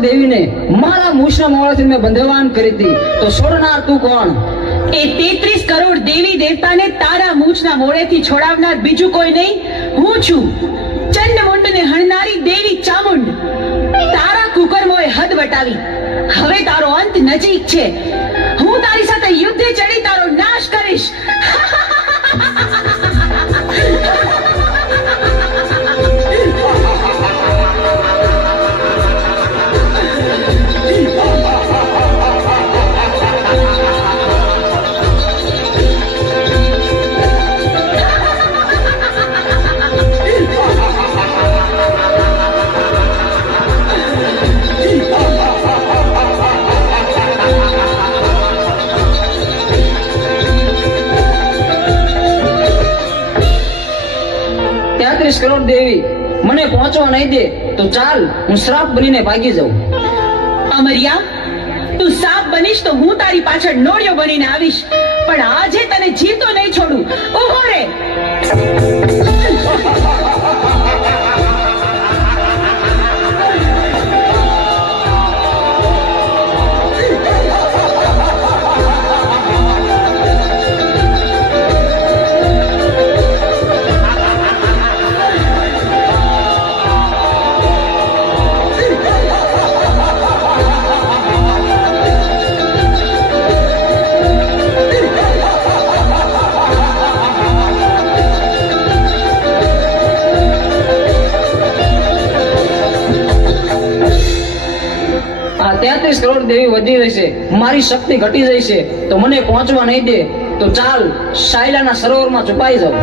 કરોડ દેવીને મારા મૂછના મોળાથી મેં બંધવાન કરી હતી, તો છોડનાર તું કોણ? એ 33 કરોડ દેવી દેવતાને તારા મૂછના મોડેથી છોડાવનાર બીજું કોઈ નહીં, હું છું ચંડમુંડને હણનારી દેવી ચામુંડ. તારા કુકર્મોએ હદ વટાવી, હવે તારો અંત નજીક છે. હું તારી સાથે યુદ્ધે ચડી તારો નાશ કરીશ. કરોડ દેવી મને પહોંચવા નહીં દે તો ચાલ, હું શ્રાપ બનીને ભાગી જાઉં. અમરિયા, તું સાપ બનીશ તો હું તારી પાછળ નોળિયો બનીને આવીશ, પણ આજે તને જીવતો નહીં છોડું. ઉભો રે. આ 33 કરોડ દેવી વધી રહેશે, મારી શક્તિ ઘટી જાય છે, તો મને પહોંચવા નહીં દે તો ચાલ, શાયલાના સરોવરમાં છુપાઈ જાઉં.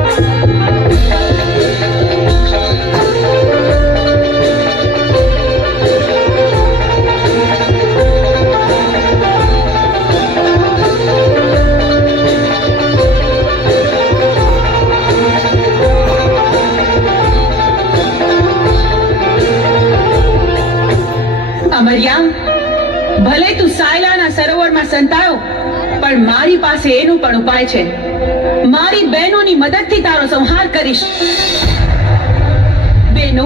અમરિયા, ભલે તું સાયલાના સરોવરમાં સંતાયો, પણ મારી પાસે એનું પણ ઉપાય છે. મારી બહેનોની મદદથી તારો સંહાર કરીશ. બહેનો,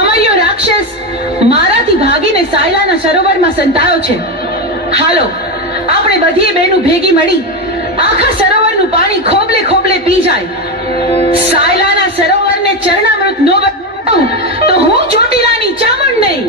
અમર્યો રાક્ષસ મારાથી ભાગીને સાયલાના સરોવરમાં સંતાયો છે. હાલો, આપણે બધી બહેનો ભેગી મળી આખા સરોવરનું પાણી ખોબલે ખોબલે પી જાય. સાયલાના સરોવરને ચરણામૃત નો બનાવું તો હું ચોટીલાની ચામુંડ નહીં.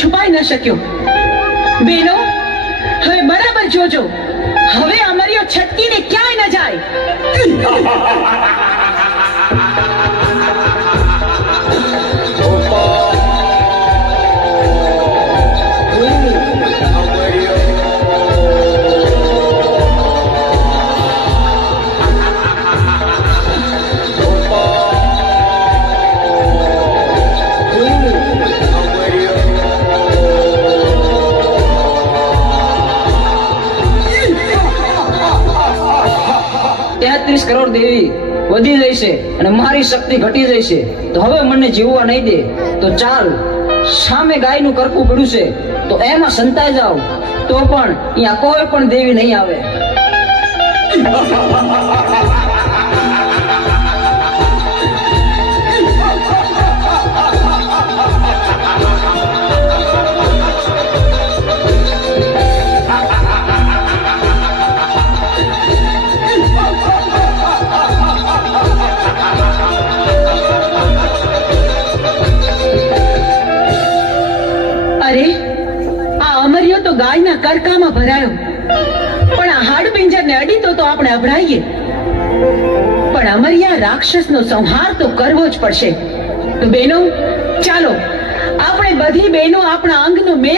છુપાઈ ન શક્યો. બેનો, હવે બરાબર જોજો, હવે અમરિયો છટકીને ક્યાંય ન જાય. કરોડ દેવી વધી જશે અને મારી શક્તિ ઘટી જશે. તો હવે મને જીવવા નહીં દે. તો ચાલ, સામે ગાયનું કરકું પડ્યું છે તો એમાં સંતાઈ જાવ, તો પણ અહીંયા કોઈ પણ દેવી નહીં આવે. અરે, આ અમર્યો તો ગાયના કરકામાં ભરાયો, પણ આ હાડપિંજરને અડીતો તો આપણે અભડાઈએ. પણ અમર્યા રાક્ષસનો સંહાર તો કરવો જ પડશે. તો બહેનો, ચાલો આપણે બધી બહેનો આપણા અંગનો મેલ